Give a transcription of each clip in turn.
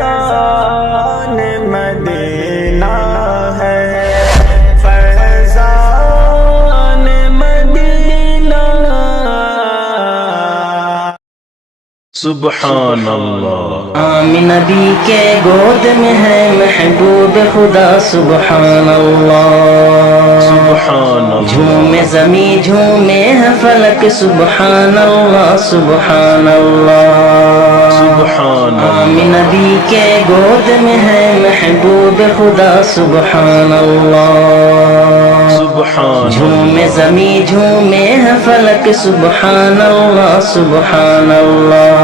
فیضان مدینہ ہے، فیضان مدینہ۔ سبحان اللہ۔ آمین نبی کے گود میں ہے محبوب خدا، سبحان اللہ۔ سبحان اللہ۔ جھومے زمیں جھومے ہے فلک، سبحان اللہ سبحان اللہ۔ سبحان اللہ۔ آمین نبی کے گود میں ہے محبوب خدا، سبحان اللہ۔ سبحان اللہ۔ جھومے زمیں جھومے ہے فلک، سبحان اللہ سبحان اللہ۔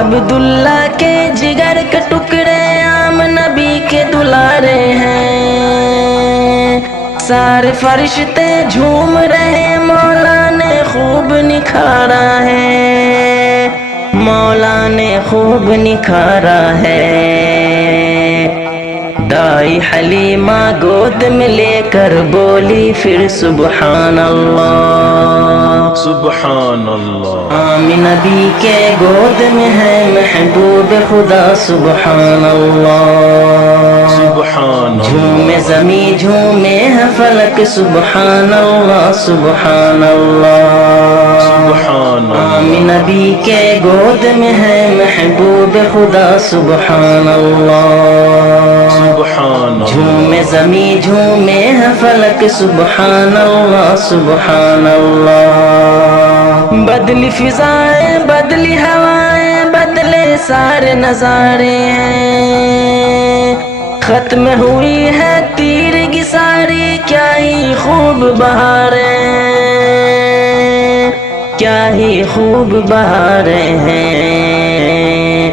عبداللہ کے جگر کے ٹکڑے عام نبی کے دلارے ہیں، سارے فرشتے جھوم رہے، مولا نے خوب نکھارا ہے، مولا نے خوب نکھارا ہے۔ دائی حلیمہ گود میں لے کر بولی پھر سبحان اللہ۔ سبحان اللہ۔ آمین نبی کے گود میں ہے محبوب خدا، سبحان اللہ۔ سبحان اللہ۔ جھومے زمیں جھومے ہے فلک، سبحان اللہ سبحان اللہ۔ سبحان اللہ۔ آمین نبی کے گود میں ہے محبوب خدا، سبحان اللہ۔ سبحان اللہ۔ جھومے زمیں جھومے ہے فلک، سبحان اللہ سبحان اللہ۔ بدلی فضائیں بدلی ہوائیں، بدلے سارے نظارے ہیں، ختم ہوئی ہے تیرگی ساری، کیا ہی خوب بہاریں، کیا ہی خوب بہاریں ہیں۔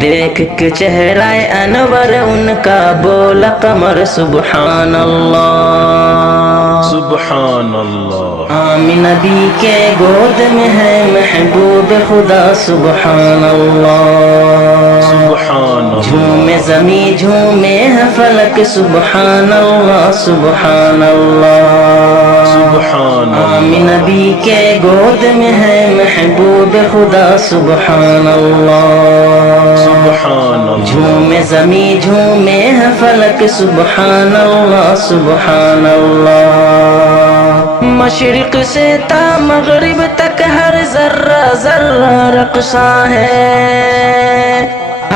دیکھ کے چہرہ انور ان کا بولا قمر، سبحان اللہ۔ سبحان اللہ۔ آمین نبی کے گود میں ہے محبوب خدا، سبحان اللہ۔ سبحان اللہ۔ جھومے زمیں جھومے ہے فلک، سبحان اللہ سبحان اللہ۔ سبحان اللہ۔ آمین نبی کے گود میں ہے محبوب خدا، سبحان اللہ۔ سبحان اللہ۔ جھومے زمیں جھومے ہے فلک، سبحان اللہ سبحان اللہ۔ مشرق سے تا مغرب تک ہر ذرہ ذرہ رقصاں ہے،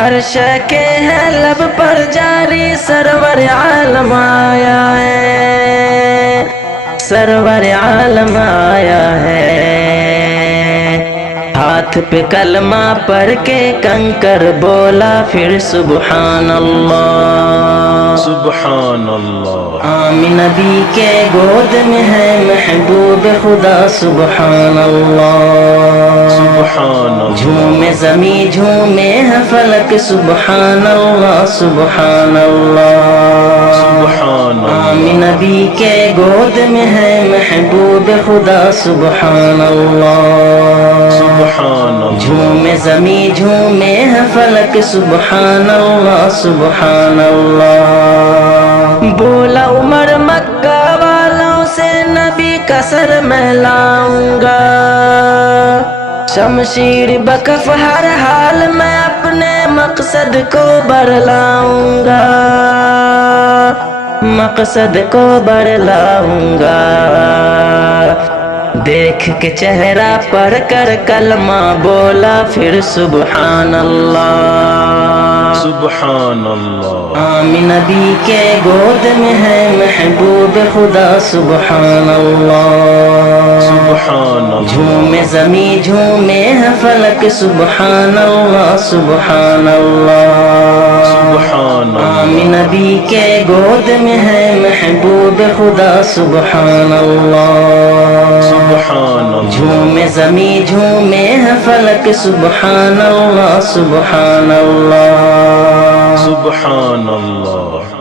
ہر شے کے ہے لب پر جاری، سرور عالم آیا ہے، سرور عالم آیا ہے۔ ہاتھ پہ کلمہ پڑھ کے کنکر بولا پھر سبحان اللہ۔ سبحان اللہ۔ آمین نبی کے گود میں ہے محبوب خدا، سبحان اللہ۔ سبحان اللہ۔ جھومے زمیں جھومے ہے فلک، سبحان اللہ سبحان اللہ۔ سبحان اللہ۔ آمین نبی کے گود میں ہے محبوب خدا، سبحان اللہ۔ سبحان اللہ۔ جھومے زمیں جھومے ہے فلک، سبحان اللہ سبحان اللہ۔ بولا عمر مکہ والوں سے نبی کا سر میں لاؤں گا، شمشیر بکف ہر حال میں اپنے مقصد کو برلاؤں گا، مقصد کو برلاؤں گا۔ دیکھ کے چہرہ پڑھ کر کلمہ بولا پھر سبحان اللہ۔ سبحان اللہ۔ آمین نبی کے گود میں ہے محبوب خدا، سبحان اللہ۔ سبحان اللہ۔ جھومے زمیں جھومے ہے فلک، سبحان اللہ سبحان اللہ۔ سبحان اللہ۔ آمین نبی کے گود میں ہے محبوب خدا، سبحان اللہ۔ سبحان اللہ۔ جھومے زمیں جھومے ہے فلک، سبحان اللہ سبحان اللہ۔ سبحان اللہ۔